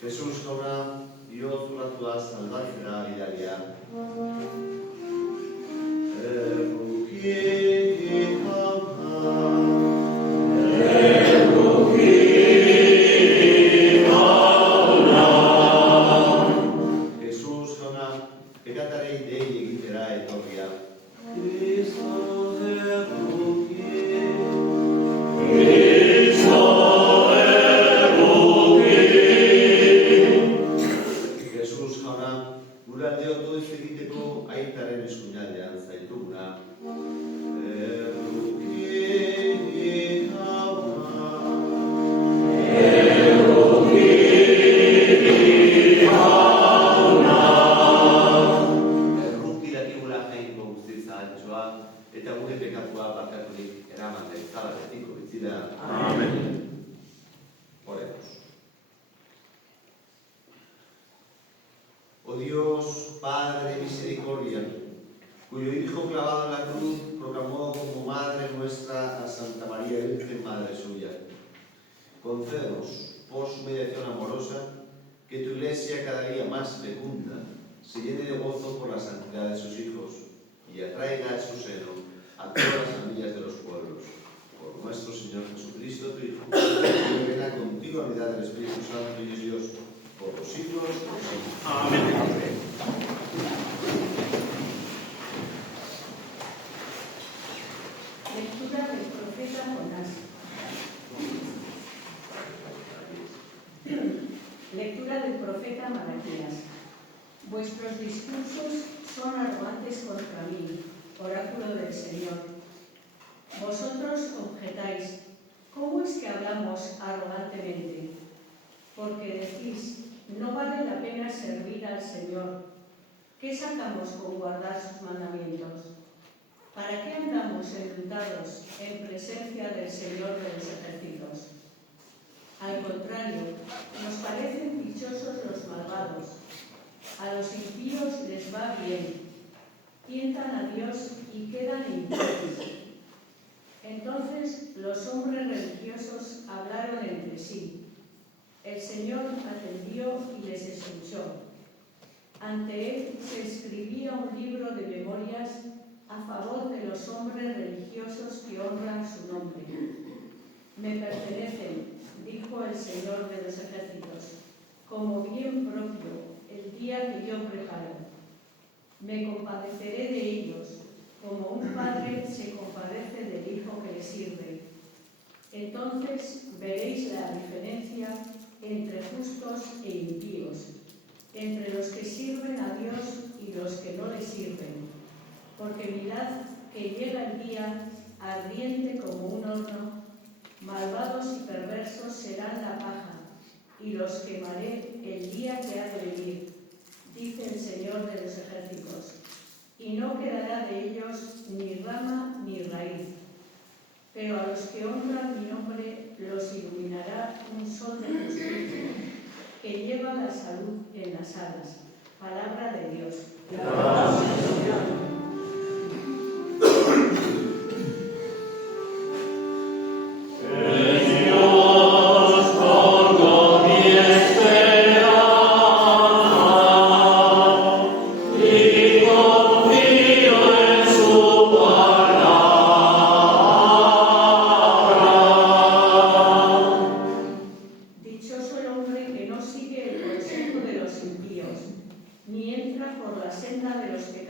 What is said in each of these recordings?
Jesus jauna, Dios zulatua salbatzera bidalia. Jesus jauna, pekatarei dei egitera etorria. Aitaren eskuinaldean zaituguna. Erruki dakigula jainko guztiz zahaltxoa, eta gure pekatua barkaturik eraman daitzala betiko bitzila. Amen. Oremos. Oh Dios, Padre de misericordia, cuyo Hijo clavado en la cruz proclamó como Madre nuestra a Santa María Virgen, Madre suya. Concédenos, por su mediación amorosa, que tu Iglesia cada día más fecunda se llene de gozo por la santidad de sus hijos y atraiga a su seno a todas las familias de los pueblos. Por nuestro Señor Jesucristo, tu Hijo, que venga contigo a la unidad del Espíritu Santo y es Dios, por los siglos de los siglos. Amén. Amén. Lectura del profeta Jonás. Lectura del profeta Malaquías. Vuestros discursos son arrogantes contra mí, oráculo del Señor. Vosotros objetáis, ¿cómo es que hablamos arrogantemente? Porque decís, no vale la pena servir al Señor. ¿Qué sacamos con guardar sus mandamientos? ¿Para qué andamos enlutados en presencia del Señor de los ejércitos? Al contrario, nos parecen dichosos los malvados. A los impíos les va bien. Tientan a Dios y quedan impunes. Entonces los hombres religiosos hablaron entre sí. El Señor atendió y les escuchó. Ante él se escribía un libro de memorias a favor de los hombres religiosos que honran su nombre. Me pertenecen, dijo el Señor de los ejércitos, como bien propio el día que yo preparo. Me compadeceré de ellos, como un padre se compadece del hijo que le sirve. Entonces veréis la diferencia entre justos e impíos, entre los que sirven a Dios y los que no le sirven. Porque mirad que llega el día ardiente como un horno, malvados y perversos serán la paja, y los quemaré el día que ha de venir, dice el Señor de los ejércitos, y no quedará de ellos ni rama ni raíz. Pero a los que honran mi nombre los iluminará un sol de justicia, que lleva la salud en las alas. Palabra de Dios. Ni entra por la senda de los que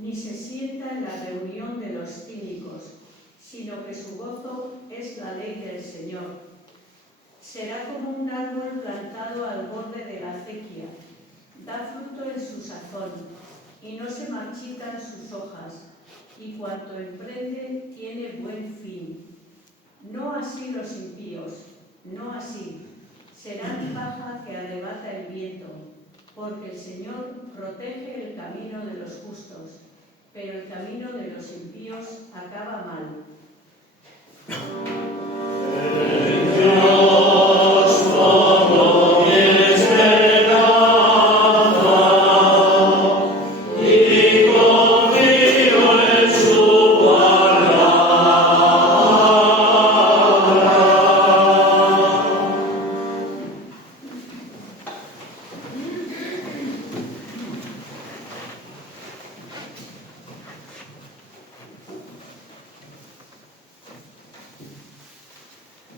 ni se sienta en la reunión de los cínicos, sino que su gozo es la ley del Señor. Será como un árbol plantado al borde de la acequia, da fruto en su sazón, y no se marchitan sus hojas, y cuanto emprende tiene buen fin. No así los impíos, no así. Serán paja que arrebata el viento, porque el Señor protege el camino de los justos, pero el camino de los impíos acaba mal.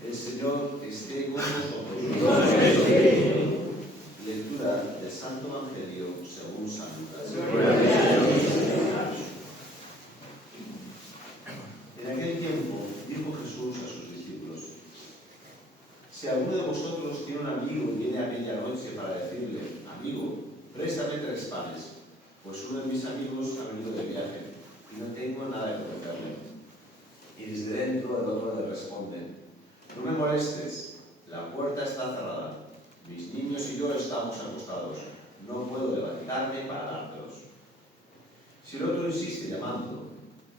El Señor esté con vosotros. Lectura del Santo Evangelio según San Lucas. En aquel tiempo dijo Jesús a sus discípulos: si alguno de vosotros tiene un amigo y viene a medianoche para decirle: amigo, préstame 3 panes, pues uno de mis amigos ha venido de viaje y no tengo nada que ofrecerle. Y desde dentro el otro le responde: no me molestes, la puerta está cerrada, mis niños y yo estamos acostados, no puedo levantarme para dártelos. Si el otro insiste llamando,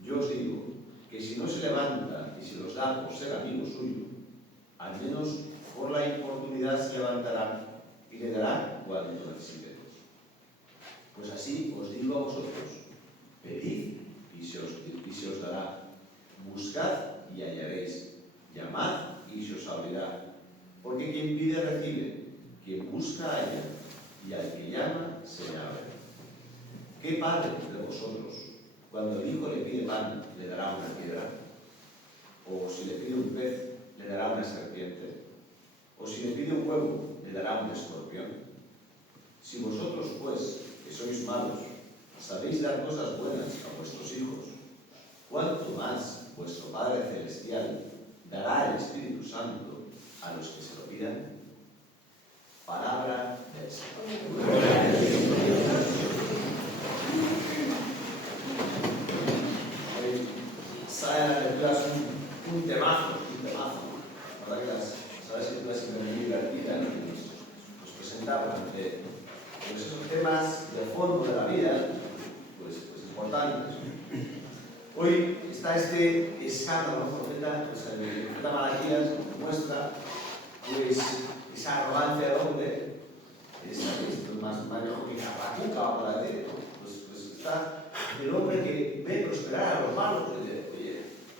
yo os digo que si no se levanta y se los da por ser amigo suyo, al menos por la importunidad se levantará y le dará cuanto necesite. Pues así os digo a vosotros: pedid y se os dará, buscad y hallaréis, llamad y se os abrirá, porque quien pide recibe, quien busca halla, y al que llama se le abre. ¿Qué padre de vosotros, cuando el hijo le pide pan, le dará una piedra? ¿O si le pide un pez, le dará una serpiente? ¿O si le pide un huevo, le dará un escorpión? Si vosotros, pues, que sois malos, sabéis dar cosas buenas a vuestros hijos, ¿cuánto más vuestro Padre Celestial dará el Espíritu Santo a los que se lo pidan? Palabra del Señor. Sale en las lecturas un temazo. La verdad que las lecturas siempre muy divertidas, nos presentamos ante esos temas de fondo de la vida, pues importantes. Hoy está este escándalo, el profeta Malaquías muestra pues esa arrogancia del hombre, esto es más lejos que Habacuc, para decir, pues está el hombre que ve prosperar a los malos, y dice: oye,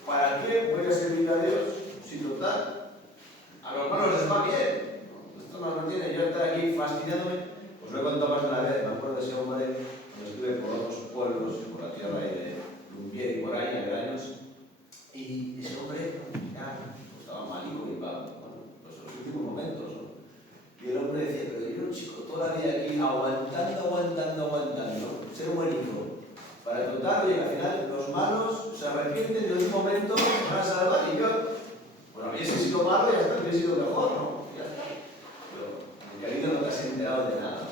¿para qué voy a servir a Dios si total a los malos les va bien? Esto no lo tiene, yo estar aquí fastidiándome. Pues lo he contado más de una vez, me acuerdo de ese hombre cuando estuve por otros pueblos, por la tierra de Lumbier y por ahí, en años, y ese hombre ya estaba malito y para los últimos momentos, ¿no? Y el hombre decía: pero yo, chico, toda la vida aquí aguantando, ser buenito, para total, y al final los malos se arrepienten de un momento, van a salvar, y yo, bueno, hubiese sido malo y hasta hubiese sido mejor, ¿no? Ya está. Pero, mi querido, no te has enterado de nada.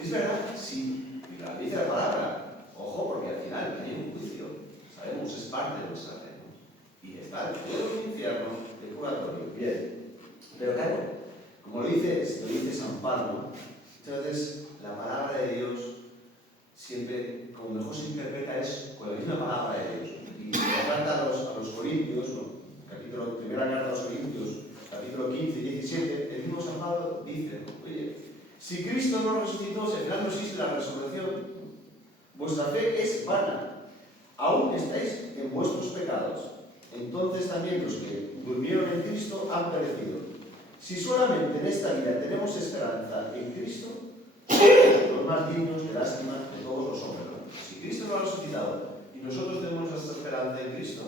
Es verdad, sí, y la dice la palabra, ojo, porque al final hay un juicio, sabemos, es parte de nuestra fe, ¿no? Y está el fuego del infierno, el purgatorio, bien. Pero claro, como lo dice San Pablo, muchas veces la palabra de Dios siempre, como mejor se interpreta, es con la misma palabra de Dios. Y la carta a los Corintios, ¿no? Primera carta a los Corintios, capítulo 15 y 17, el mismo San Pablo dice: oye, si Cristo no resucitó, si al final no existe la resurrección, vuestra fe es vana, aún estáis en vuestros pecados. Entonces también los que durmieron en Cristo han perecido. Si solamente en esta vida tenemos esperanza en Cristo, los más dignos de lástima de todos los hombres, ¿no? Si Cristo no ha resucitado y nosotros tenemos nuestra esperanza en Cristo,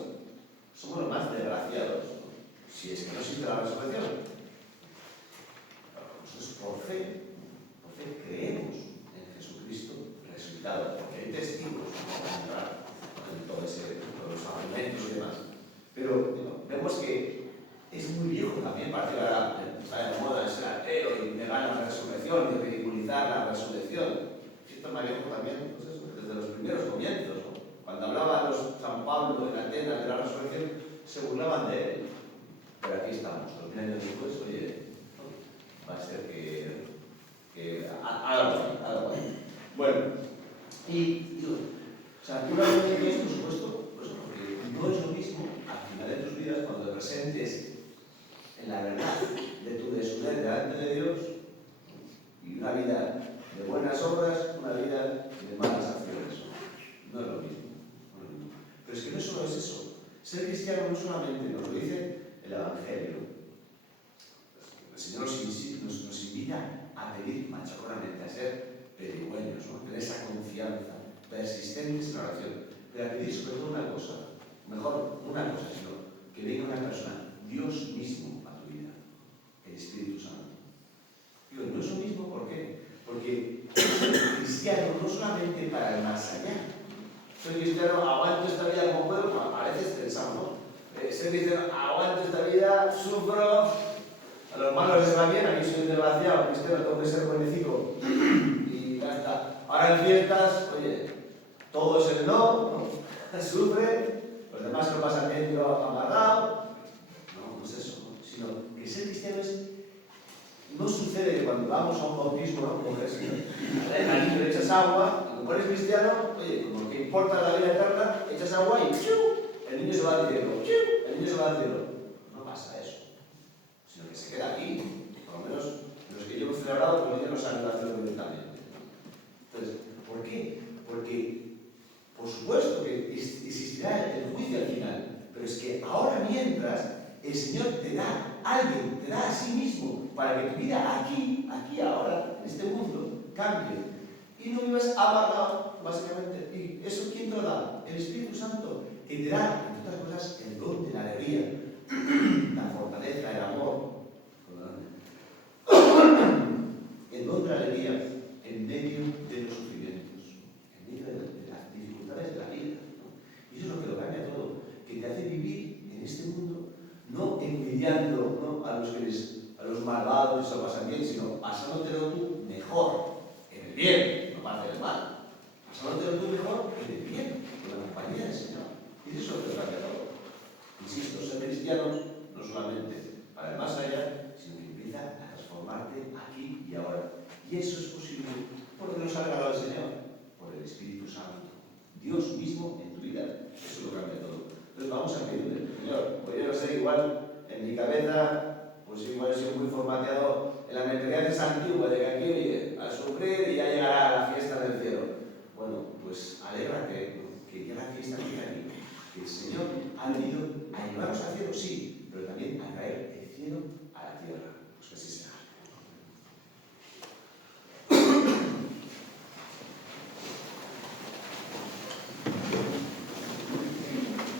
somos los más desgraciados, ¿no? Si es que no existe la resurrección. Nosotros por fe creemos en Jesucristo resucitado, porque hay testigos. entrar en todos los argumentos y demás. Pero vemos que es muy viejo también, parece que ahora está de moda ser ateo y negar la resurrección y ridiculizar la resurrección. Esto es más viejo también, pues eso, desde los primeros comienzos, ¿no? Cuando hablaba San Pablo en Atenas de la resurrección, se burlaban de él. Pero aquí estamos, 2000 años después, oye, va a ser que algo ahí. Bueno, y digo, o sea, una vez que esto, por supuesto, pues porque no es lo mismo al final de tus vidas cuando te presentes en la verdad de tu desnudez delante de Dios y una vida de buenas obras, una vida de malas acciones. No es lo mismo. No es lo mismo. Pero es que no solo es eso. Ser cristiano no solamente nos lo dice el Evangelio. El Señor nos invita a pedir machaconamente, a ser pedigüeños, ¿no? Tener esa confianza, persistentes en la oración. Pero a pedir sobre todo una cosa, mejor una cosa, sino que venga una persona, Dios mismo, a tu vida, el Espíritu Santo. Digo, no es lo mismo, ¿por qué? Porque soy cristiano no solamente para el más allá. Soy cristiano, aguanto esta vida como puedo, a veces pensamos, ¿no? Ser cristiano, aguanto esta vida, sufro, a los malos les va bien, a mí soy un desgraciado, cristiano, tengo que ser buenecido y ya está. Ahora en fiestas, oye, todo es el no, sufre, los demás se lo pasan bien, yo amargado. No es eso, ¿no? Sino que ser cristiano no sucede que cuando vamos a un bautismo, ¿no? Coges al niño, le echas agua, y como eres cristiano, oye, como que importa la vida eterna, echas agua y ¡chiu! El niño se va al cielo, ¡chiu! El niño se va al cielo. No pasa eso, sino que se queda aquí. Por lo menos los que yo he celebrado, los niños no saben hacerlo directamente. Entonces, ¿por qué? Porque, por supuesto que existirá el juicio al final, pero es que ahora mientras el Señor te da a alguien, te da a sí mismo, para que tu vida aquí, ahora, en este mundo, cambie. Y no vivas amargado, básicamente. ¿Y eso quién te lo da? El Espíritu Santo, que te da, entre otras cosas, el don de la alegría, la fortaleza, el amor. El don de la alegría en medio de los sufrimientos, en medio de las dificultades de la vida, ¿no? Y eso es lo que lo cambia todo, que te hace vivir en este mundo no envidiando, ¿no?, a los malvados que se lo pasan bien, sino pasándotelo tú mejor en el bien, no para hacer el mal, pasándotelo tú mejor en el bien, con la compañía del Señor. Y eso es lo que lo cambia todo. Insisto, ser cristiano no solamente para el más allá, sino que empieza a transformarte aquí y ahora. Y eso es posible porque nos ha regalado el Señor, por el Espíritu Santo. Dios mismo en tu vida. Eso lo cambia todo. Entonces vamos a pedirle, Señor, pues yo no sé, igual en mi cabeza, pues igual he sido muy formateado en la mentalidad esa antigua de que aquí, oye, a sufrir y ya llegará la fiesta del cielo. Bueno, pues alégrate que ya la fiesta llega aquí. Que el Señor ha venido a llevarnos al cielo, sí, pero también a traer el cielo a la tierra. Pues que así sea.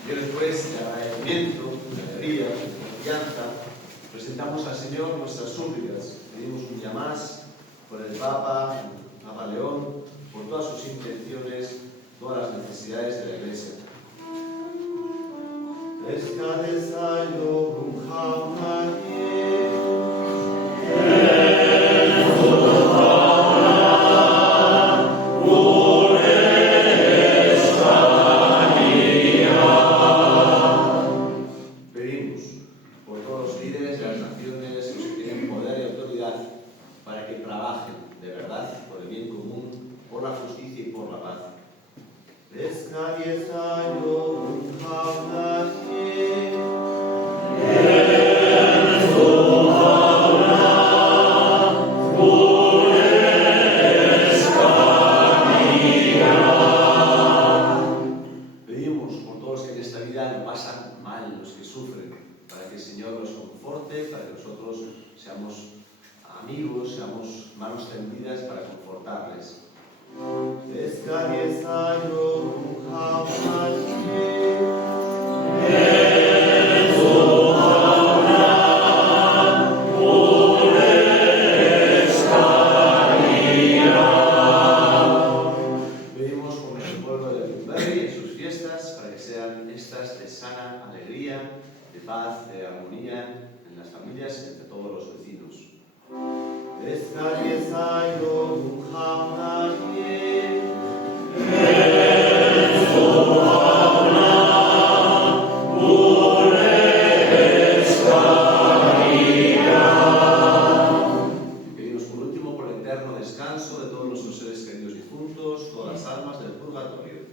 Y después de agradecimiento, de alegría, de confianza, presentamos al Señor nuestras súplicas. Pedimos un día más por el Papa, Papa León, por todas sus intenciones, todas las necesidades de la Iglesia. Pedimos por todos los líderes de las naciones, los que tienen poder y autoridad, para que trabajen de verdad por el bien común, por la justicia y por la paz. Pedimos por todos los que en esta vida lo pasan mal, los que sufren, para que el Señor los conforte, para que nosotros seamos amigos, seamos manos tendidas para confortarles. Pedimos por nuestro pueblo de Limberri, sean estas de sana alegría, de paz, de armonía en las familias y entre todos los vecinos. Pedimos por último por el eterno descanso de todos nuestros seres queridos difuntos, todas las almas del purgatorio.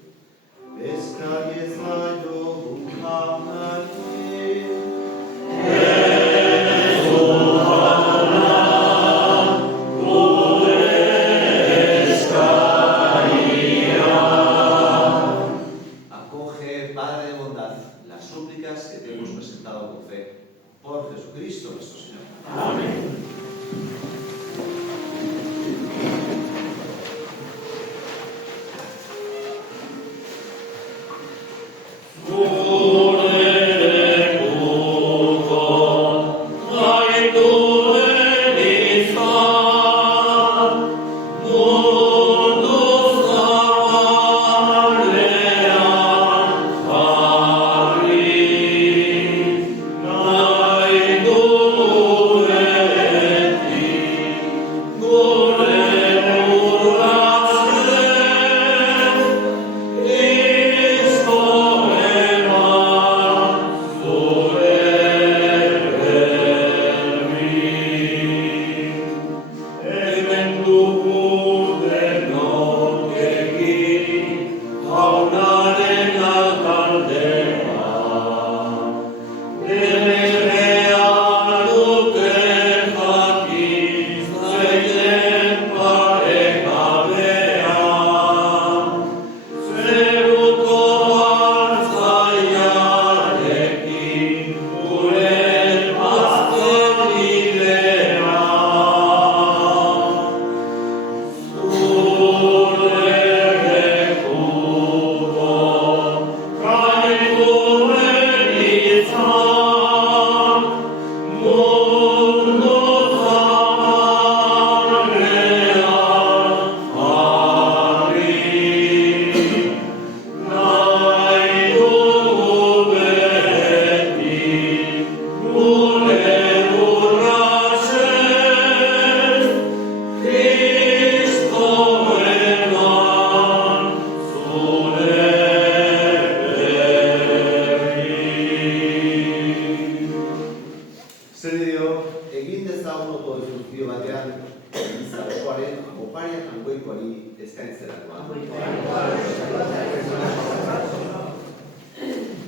Acoge, Padre de bondad, las súplicas que te hemos presentado con fe. Por Jesucristo nuestro Señor. Amén.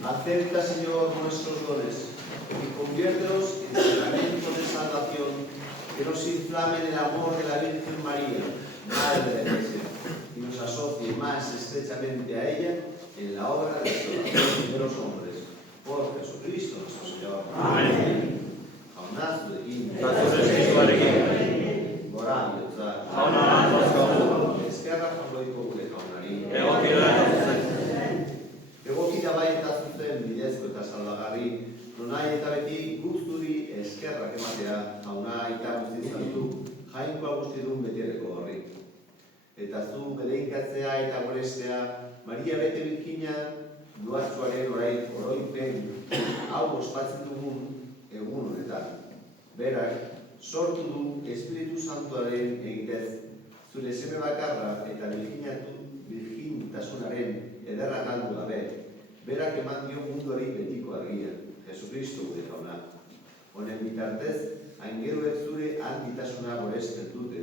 Acepta, Señor, nuestros dones y conviértelos en sacramentos de salvación que nos inflamen el amor de la Virgen María, Madre de la Iglesia, y nos asocie más estrechamente a ella en la obra de la salvación de los hombres. Por Jesucristo nuestro Señor. Amén. Egokita bai eta zuten bidezko eta salvagarri, nonai eta beti guzturi eskerrak ematea, jauna eta guztitzatu, jainkoa guztidun betiereko horri. Eta zu bedeinkatzea eta gorestea, Maria bete Birkina, duatzuaren orain oroipen, hau ospatzen dugun egun honetan. Berak, sortu du Espiritu Santuaren egitez, zure seme bakarra eta virgintasunaren ederra galdu gabe, berak eman dio munduari betiko argia, Jesucristo gure jauna. Honen bitartez, aingeruek zure handitasuna goresten dute,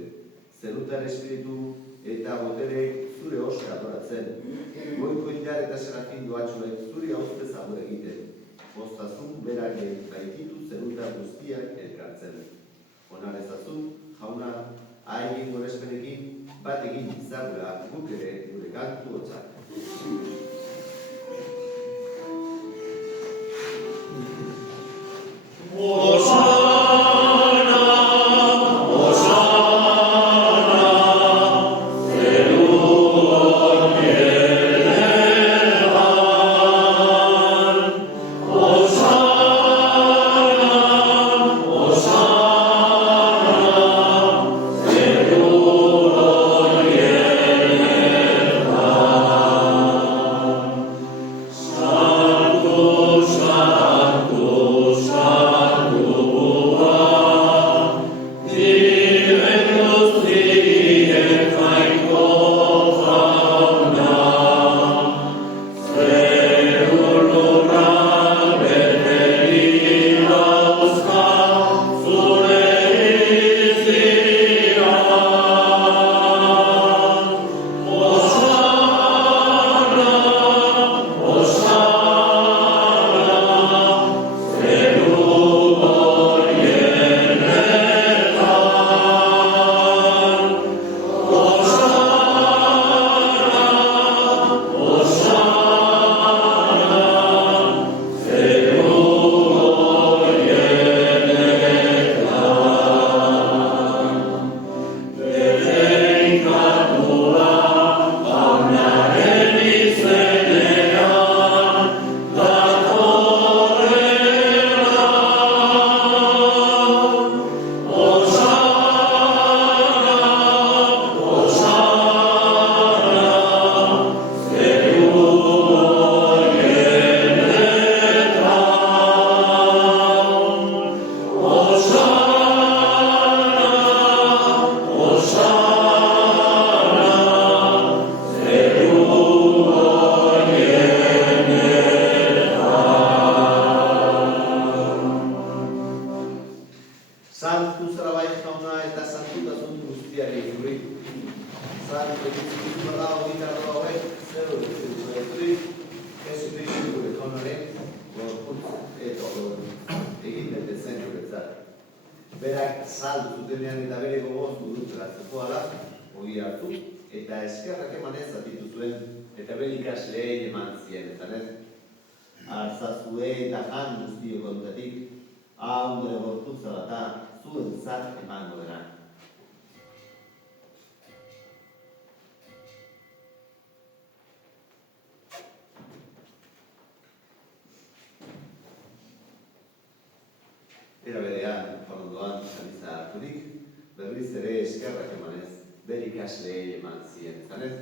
zerutan espiritu eta boterek zure oska adoratzen, goiko indar eta serafin doatxoek zure hauzte zago egiten, bostazun berak baititu zerutan guztiak elkartzen. Onar ezazu, jauna, haigin gorespenekin, bat egin izarra guk ere gure kantu hotzak. Amen. eta eskerrak emanez zatitu zuen, eta bere ikasleei eman zien, ezanez? Artzazue eta jan guztiok ontatik, hau nire gorputza bata zuentzat emango dena. Era berean, ondoan kaliza harturik, berriz ere eskerrak emanez, bere ikasleei eman zien, ezanez?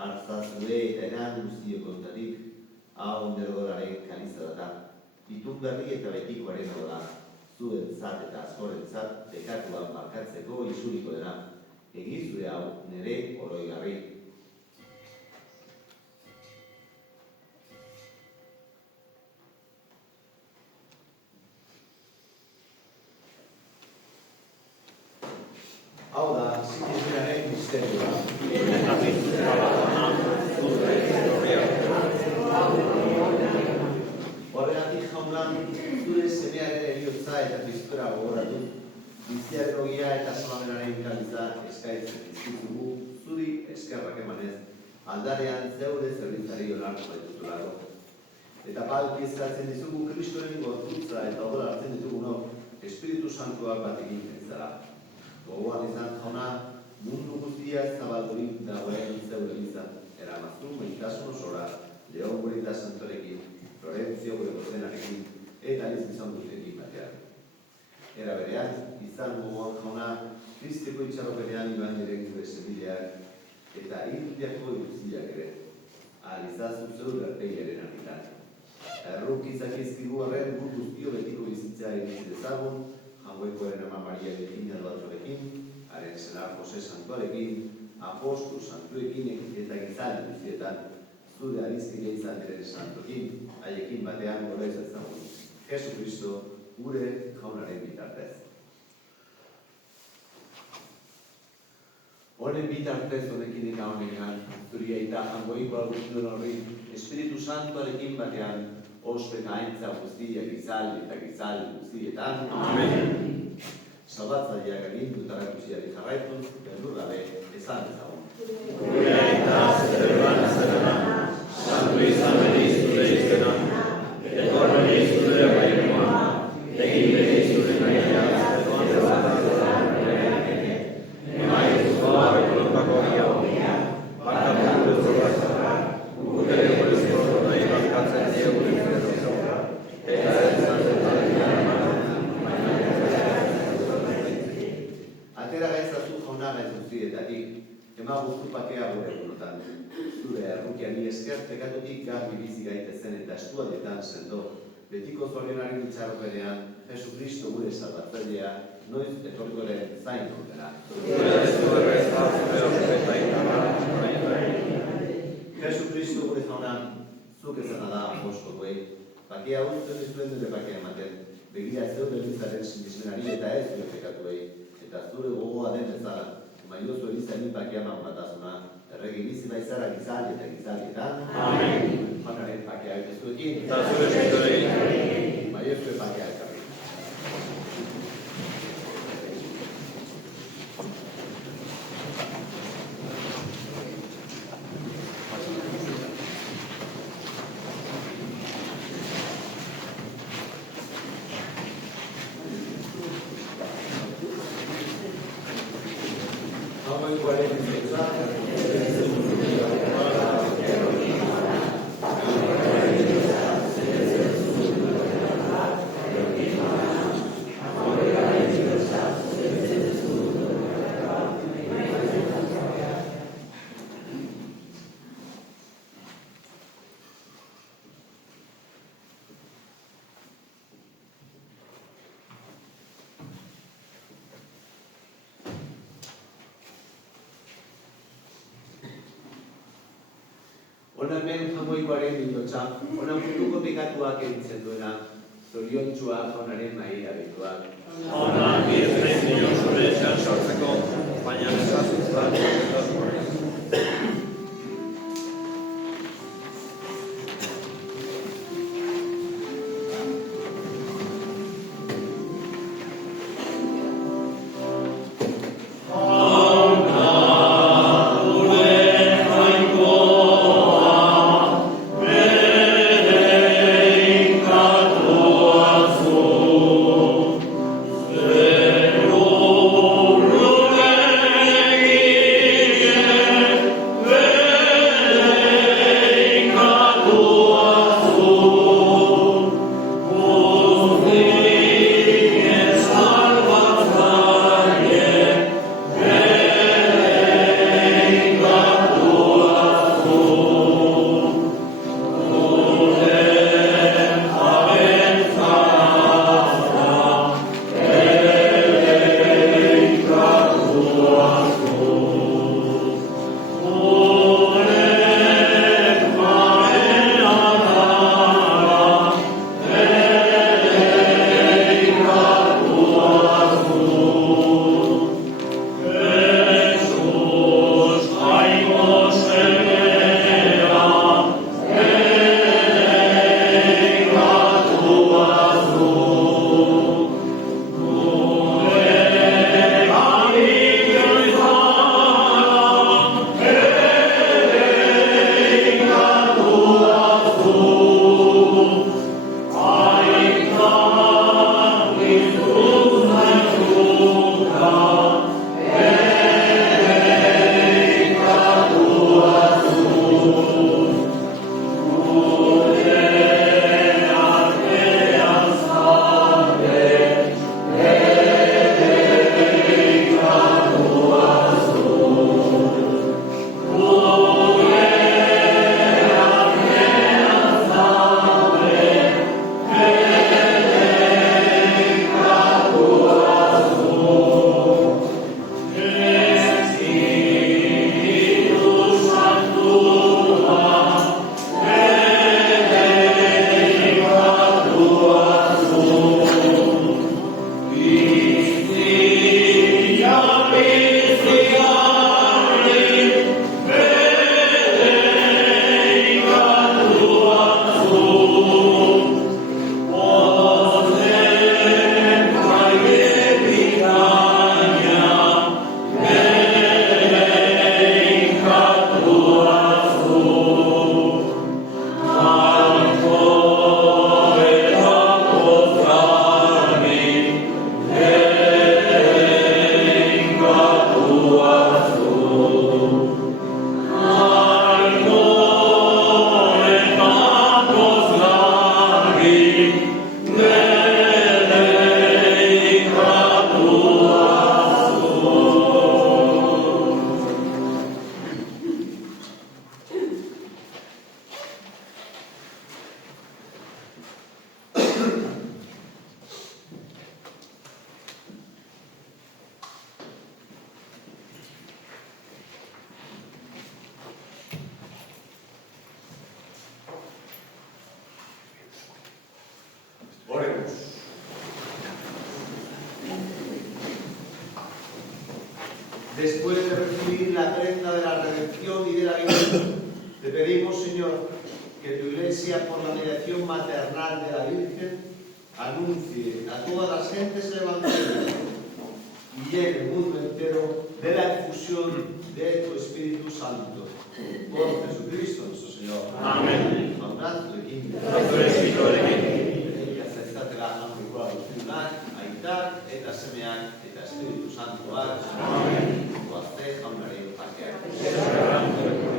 Artzazue eta eran guztiok ontatik, hau nergoraren kaliza data, itun berri eta betikoaren hau da, zuentzat eta askorentzat bekatuan markatzeko isuriko dena, egizure hau nire oroigarri. Hau da, sinesmenaren misterioa. Horregatik jauna, zure semearen eriotza eta tristura gogoratu, biziaren ogia eta salamenaren kaliza eskaintzen dizkizugu, zuri eskerrak emanez, aldarean zeure zerbitzari onartu baitutulako. Eta palki eskatzen dizugu Kristoren gorputza eta odola hartzen ditugunok, Espiritu Santuak bat egiten zara. Gogoan izan jauna, mundu guztia zabaldurik dagoen zeure bizan, eramaztu maitasun osora, Leon Gurita Santorekin, Florentzio gure gozenarekin, eta ez izan dutekin batean. Era berean, izan gogoan jauna, Kristeko itxaropenean iban diren gure sebideak, eta hilpiako iruziak ere, alizazu zeure artegiaren argitan. Erruk izakizkigu horren gu guztio betiko bizitza egin dezagun, Jangoikoaren ama Maria Virginia Duatzorekin, haren senar Jose Santuarekin, Apostu Santuekin eta gizale guztietan, zure arizkile izan diren santokin, haiekin batean gorez ezagun. Jesu Kristo, gure jaunaren bitartez. Honen bitartez honekin eta honekan, zuri aita jangoikoa guztien horri, Espiritu Santuarekin batean, ospe eta aintza guztiak gizal guztietan. Amen. Salbatzaileak agindu eta erakusiari jarraituz, beldur gabe, esan ezagun. Gure aita zeruan zerena, santu izan beriz zure izena, etor beriz zure bainoa, egin beriz zure nahiak, pekatutik garbi bizi gaitezen eta estualdetan sendo, betiko zorionaren itxaropenean, Jesu Kristo gure salbatzailea, noiz etorrikoren zain dutena. Jesu Kristo gure jaunan, zuk ezana da apostoluei, bakea uzten izuen dure bakea ematen, begira ez dut elizaren sinismenari eta ez dure pekatuei, eta zure gogoa den bezala, maiozu elizanin bakea manbatasuna, erregi bizi baizara gizali eta gizalietan. Amen. Janaren pakea etezuekin. Eta zure sektorein. Maiozue pakea ekarri. Ona hemen jamoikoaren bildotza, ona munduko pekatuak egitzen duena, zoriontsua jaunaren maila bituak. Ona, birren dio zure etxean sortzeko, baina nesazuz da, Amen. después de recibir la prenda de la redención y de la vida, te pedimos, Señor, que tu Iglesia, por la mediación maternal de la Virgen, anuncie a todas las gentes el Evangelio y llene el mundo entero de la efusión de tu Espíritu Santo. Por Jesucristo nuestro Señor. Amen. Amen. Aceptatela aurrekoa duzunak, aitak eta semeak eta Espiritu Santuak. Amen. Goazte jaunaren parkeak. Amen.